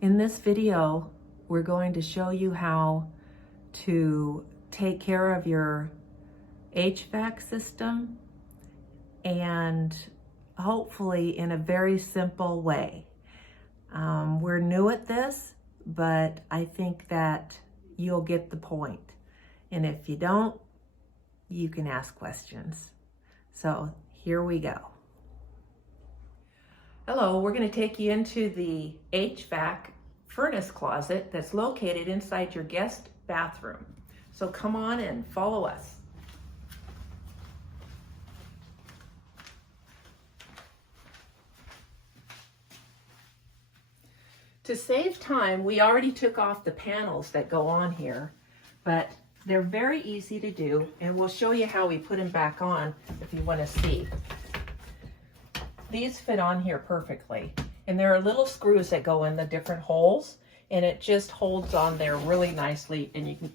In this video, we're going to show you how to take care of your HVAC system, and hopefully in a very simple way. We're new at this, but I think that you'll get the point. And if you don't, you can ask questions. So here we go. Hello, we're going to take you into the HVAC furnace closet that's located inside your guest bathroom. So come on and follow us. To save time, we already took off the panels that go on here, but they're very easy to do, and we'll show you how we put them back on if you want to see. These fit on here perfectly, and there are little screws that go in the different holes, and it just holds on there really nicely, and you can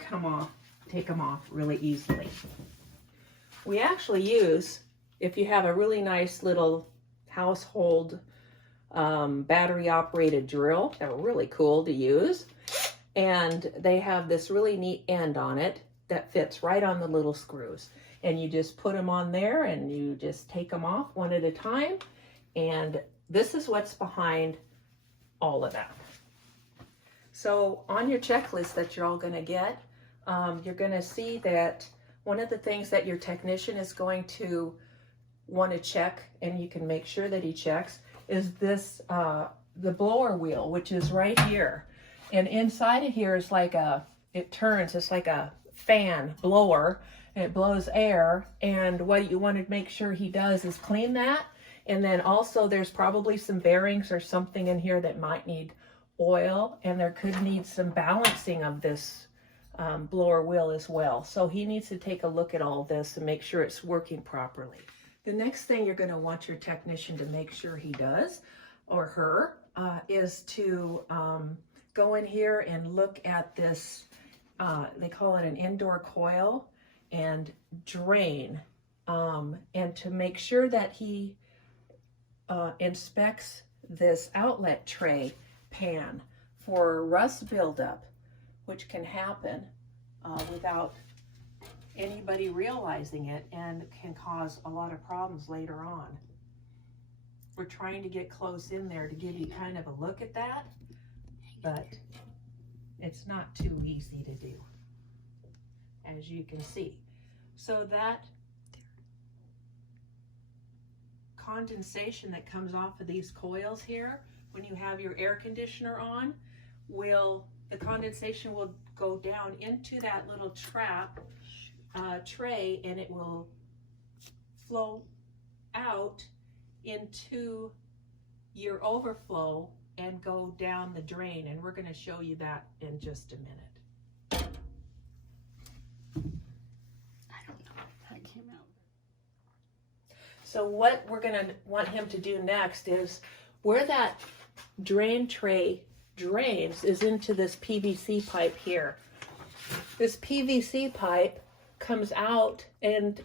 take them off really easily. We actually use, if you have a really nice little household battery operated drill, they're really cool to use, and they have this really neat end on it that fits right on the little screws, and you just put them on there and you just take them off one at a time. And this is what's behind all of that. So on your checklist that you're all going to get, you're going to see that one of the things that your technician is going to want to check, and you can make sure that he checks, is this the blower wheel, which is right here. And inside of here is like it turns, it's like a fan blower, and it blows air. And what you want to make sure he does is clean that. And then also there's probably some bearings or something in here that might need oil, and there could need some balancing of this blower wheel as well. So he needs to take a look at all this and make sure it's working properly. The next thing you're going to want your technician to make sure he does, or her, is to go in here and look at this, they call it an indoor coil, and drain, and to make sure that he inspects this outlet tray pan for rust buildup, which can happen without anybody realizing it and can cause a lot of problems later on. We're trying to get close in there to give you kind of a look at that, but it's not too easy to do, as you can see. So that condensation that comes off of these coils here, when you have your air conditioner on, the condensation will go down into that little trap tray, and it will flow out into your overflow and go down the drain, and we're going to show you that in just a minute. I don't know if that came out. So what we're going to want him to do next is, where that drain tray drains is into this PVC pipe here. This PVC pipe comes out, and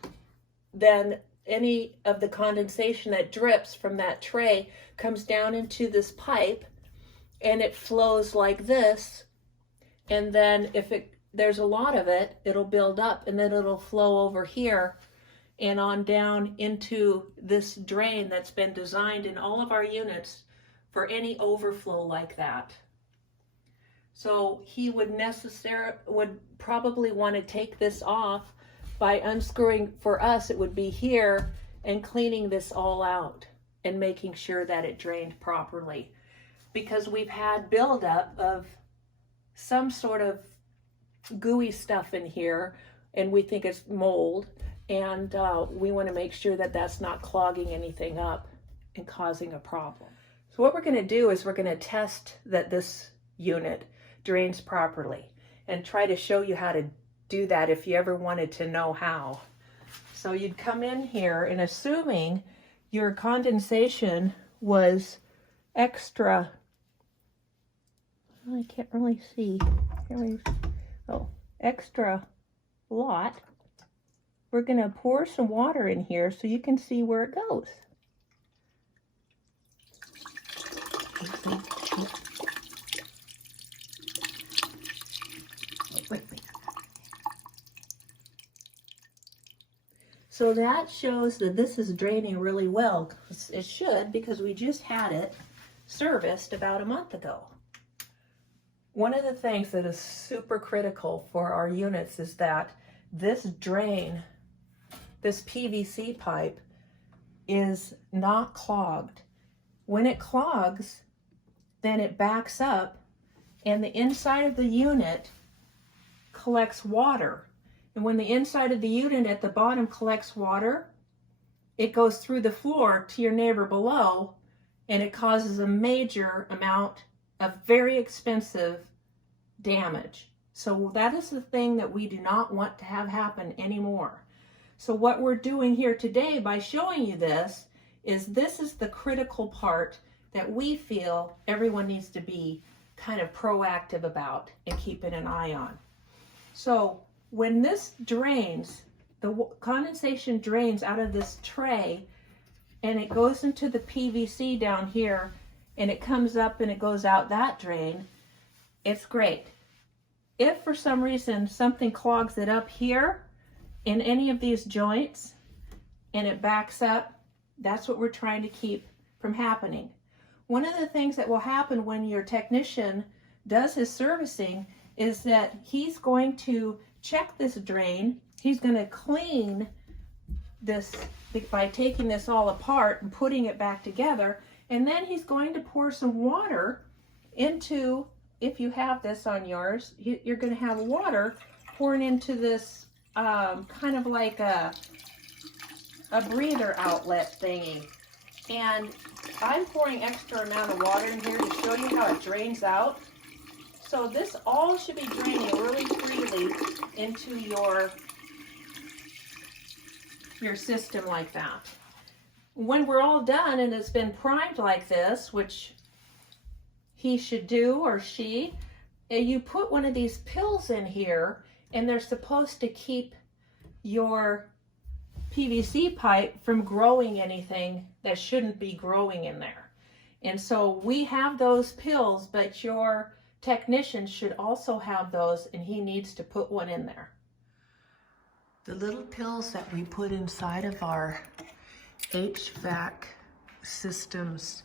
then any of the condensation that drips from that tray comes down into this pipe, and it flows like this. And then if there's a lot of it, it'll build up, and then it'll flow over here and on down into this drain that's been designed in all of our units for any overflow like that. So he would probably want to take this off by unscrewing. For us, it would be here, and cleaning this all out and making sure that it drained properly, because we've had buildup of some sort of gooey stuff in here, and we think it's mold, and we want to make sure that that's not clogging anything up and causing a problem. So what we're going to do is we're going to test that this unit drains properly, and try to show you how to do that if you ever wanted to know how. So you'd come in here, and assuming your condensation was extra, I can't really see, extra lot, we're going to pour some water in here so you can see where it goes. So that shows that this is draining really well. It should, because we just had it serviced about a month ago. One of the things that is super critical for our units is that this drain, this PVC pipe, is not clogged. When it clogs, then it backs up and the inside of the unit collects water. And when the inside of the unit at the bottom collects water, it goes through the floor to your neighbor below, and it causes a major amount of very expensive damage. So that is the thing that we do not want to have happen anymore. So what we're doing here today by showing you this is the critical part that we feel everyone needs to be kind of proactive about and keeping an eye on. So when this drains, the condensation drains out of this tray and it goes into the PVC down here and it comes up and it goes out that drain, it's great. If for some reason something clogs it up here in any of these joints and it backs up, that's what we're trying to keep from happening. One of the things that will happen when your technician does his servicing is that he's going to check this drain. He's going to clean this by taking this all apart and putting it back together. And then he's going to pour some water into, if you have this on yours, you're going to have water pouring into this kind of like a breather outlet thingy. And I'm pouring extra amount of water in here to show you how it drains out. So this all should be draining really freely into your system like that. When we're all done and it's been primed like this, which he should do, or she, you put one of these pills in here and they're supposed to keep your PVC pipe from growing anything that shouldn't be growing in there. And so we have those pills, but your technician should also have those, and he needs to put one in there. The little pills that we put inside of our HVAC systems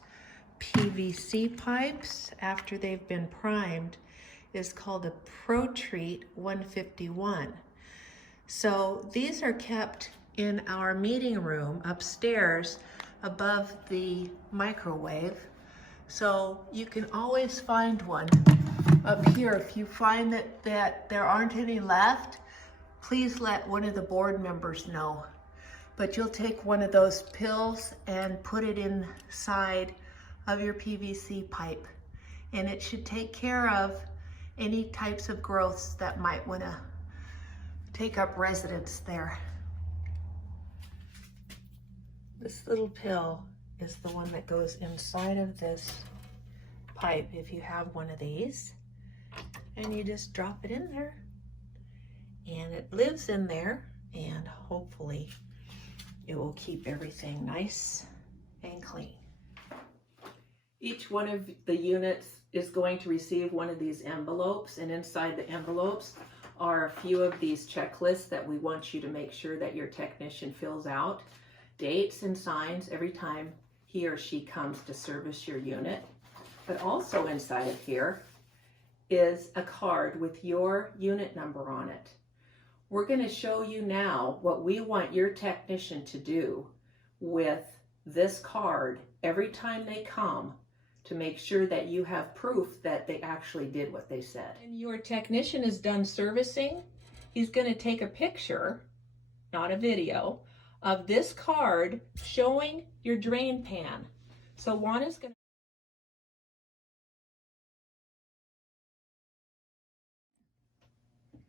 PVC pipes after they've been primed is called a ProTreat 151. So these are kept in our meeting room upstairs above the microwave. So you can always find one up here. If you find that there aren't any left, please let one of the board members know. But you'll take one of those pills and put it inside of your PVC pipe, and it should take care of any types of growths that might want to take up residence there. This little pill is the one that goes inside of this pipe if you have one of these, and you just drop it in there and it lives in there, and hopefully it will keep everything nice and clean. Each one of the units is going to receive one of these envelopes, and inside the envelopes are a few of these checklists that we want you to make sure that your technician fills out. Dates and signs every time he or she comes to service your unit. But also inside of here is a card with your unit number on it. We're going to show you now what we want your technician to do with this card every time they come, to make sure that you have proof that they actually did what they said. When your technician is done servicing, he's going to take a picture, not a video, of this card showing your drain pan. So Juana's going to...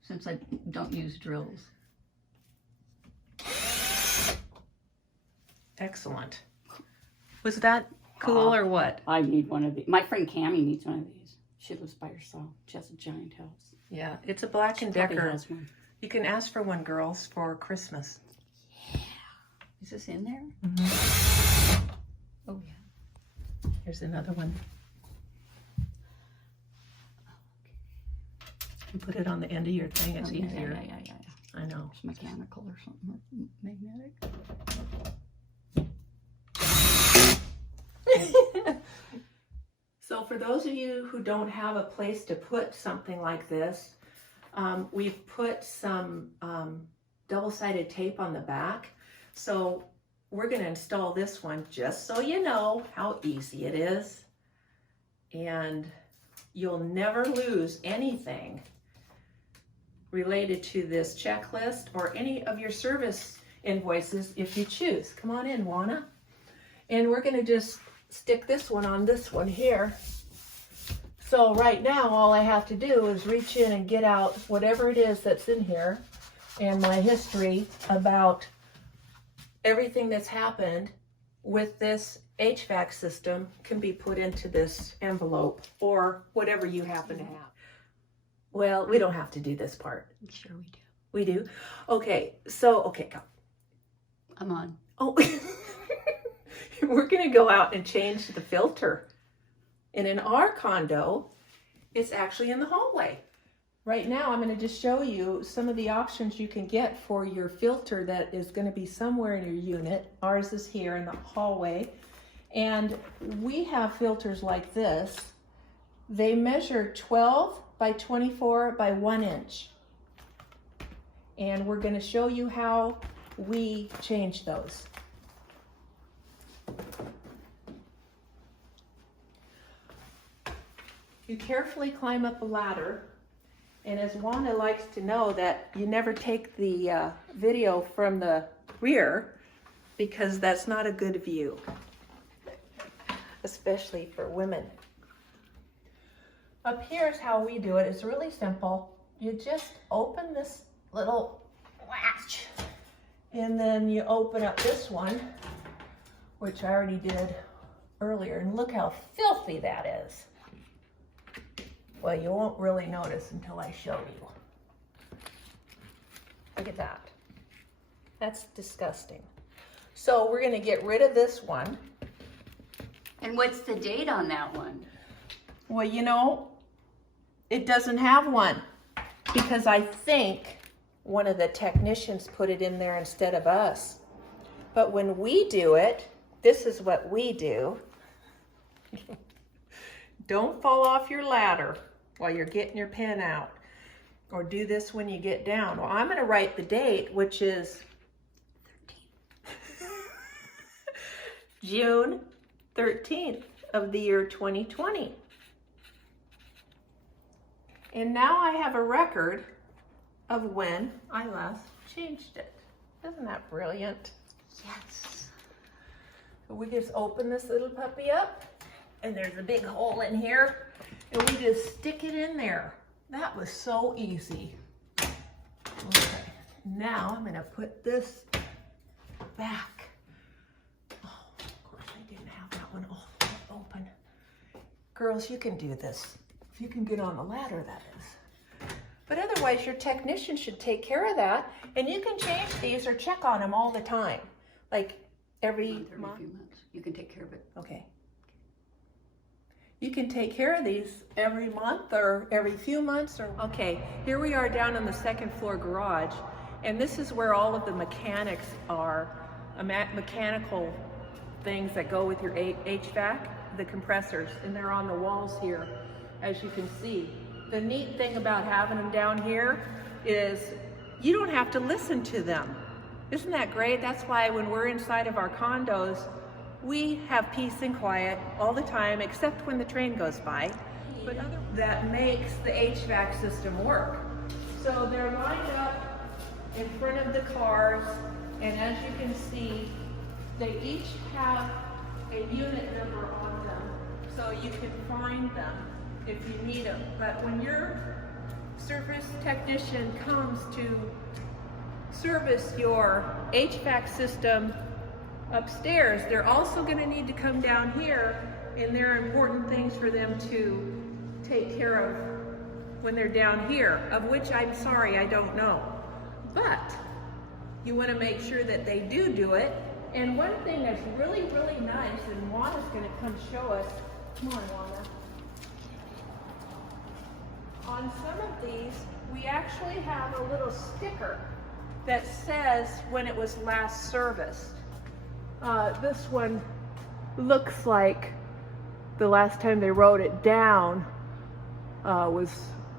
Since I don't use drills. Excellent. Was that cool or what? I need one of these. My friend Cammie needs one of these. She lives by herself. She has a giant house. Yeah, it's a Black & Decker. You can ask for one, girls, for Christmas. Yeah. Is this in there? Mm-hmm. Oh, yeah. Here's another one. You put it on the end of your thing, it's easier. Yeah. I know. It's mechanical or something, or magnetic. So for those of you who don't have a place to put something like this, we've put some double-sided tape on the back. So we're going to install this one just so you know how easy it is. And you'll never lose anything related to this checklist or any of your service invoices if you choose. Come on in, Juana. And we're going to just stick this one on this one here. So right now all I have to do is reach in and get out whatever it is that's in here and my history about everything that's happened with this HVAC system can be put into this envelope or whatever you happen to have. Well, we don't have to do this part. Sure we do. We do? Okay, so, okay, go. I'm on. Oh, we're gonna go out and change the filter. And in our condo, it's actually in the hallway. Right now, I'm gonna just show you some of the options you can get for your filter that is gonna be somewhere in your unit. Ours is here in the hallway. And we have filters like this. They measure 12 by 24 by 1 inch. And we're gonna show you how we change those. You carefully climb up a ladder, and as Wanda likes to know that you never take the video from the rear because that's not a good view, especially for women. Up here is how we do it. It's really simple. You just open this little latch, and then you open up this one, which I already did earlier, and look how filthy that is. Well, you won't really notice until I show you. Look at that. That's disgusting. So we're gonna get rid of this one. And what's the date on that one? Well, you know, it doesn't have one because I think one of the technicians put it in there instead of us. But when we do it, this is what we do. Don't fall off your ladder while you're getting your pen out, or do this when you get down. Well, I'm going to write the date, which is June 13th of the year 2020. And now I have a record of when I last changed it. Isn't that brilliant? Yes. So we just open this little puppy up, and there's a big hole in here, and we just stick it in there. That was so easy. Okay, now I'm gonna put this back. Oh, of course I didn't have that one all open. Girls, you can do this. If you can get on the ladder, that is. But otherwise, your technician should take care of that, and you can change these or check on them all the time. Like every month. Few months. You can take care of it. Okay. You can take care of these every month or every few months. Or okay, here we are down in the second floor garage, and this is where all of the mechanics are, mechanical things that go with your HVAC, the compressors, and they're on the walls here, as you can see. The neat thing about having them down here is you don't have to listen to them. Isn't that great? That's why when we're inside of our condos, we have peace and quiet all the time, except when the train goes by. But that makes the HVAC system work. So they're lined up in front of the cars, and as you can see, they each have a unit number on them, so you can find them if you need them. But when your service technician comes to service your HVAC system upstairs, they're also going to need to come down here, and there are important things for them to take care of when they're down here, of which I'm sorry, I don't know. But you want to make sure that they do it. And one thing that's really, really nice, and Juana's going to come show us. Come on, Juana. On some of these, we actually have a little sticker that says when it was last serviced. This one looks like the last time they wrote it down was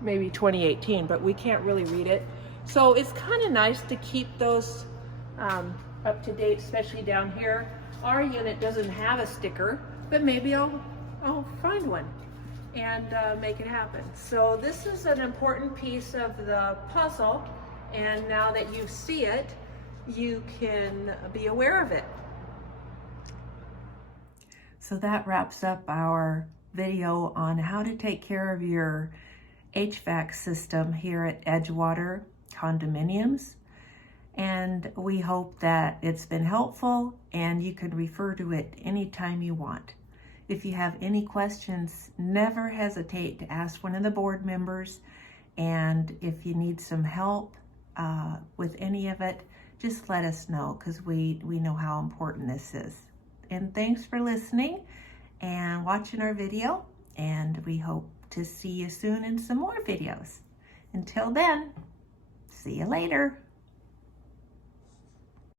maybe 2018, but we can't really read it. So it's kind of nice to keep those up to date, especially down here. Our unit doesn't have a sticker, but maybe I'll find one and make it happen. So this is an important piece of the puzzle, and now that you see it, you can be aware of it. So that wraps up our video on how to take care of your HVAC system here at Edgewater Condominiums. And we hope that it's been helpful and you can refer to it anytime you want. If you have any questions, never hesitate to ask one of the board members. And if you need some help with any of it, just let us know, because we know how important this is. And thanks for listening and watching our video. And we hope to see you soon in some more videos. Until then, see you later.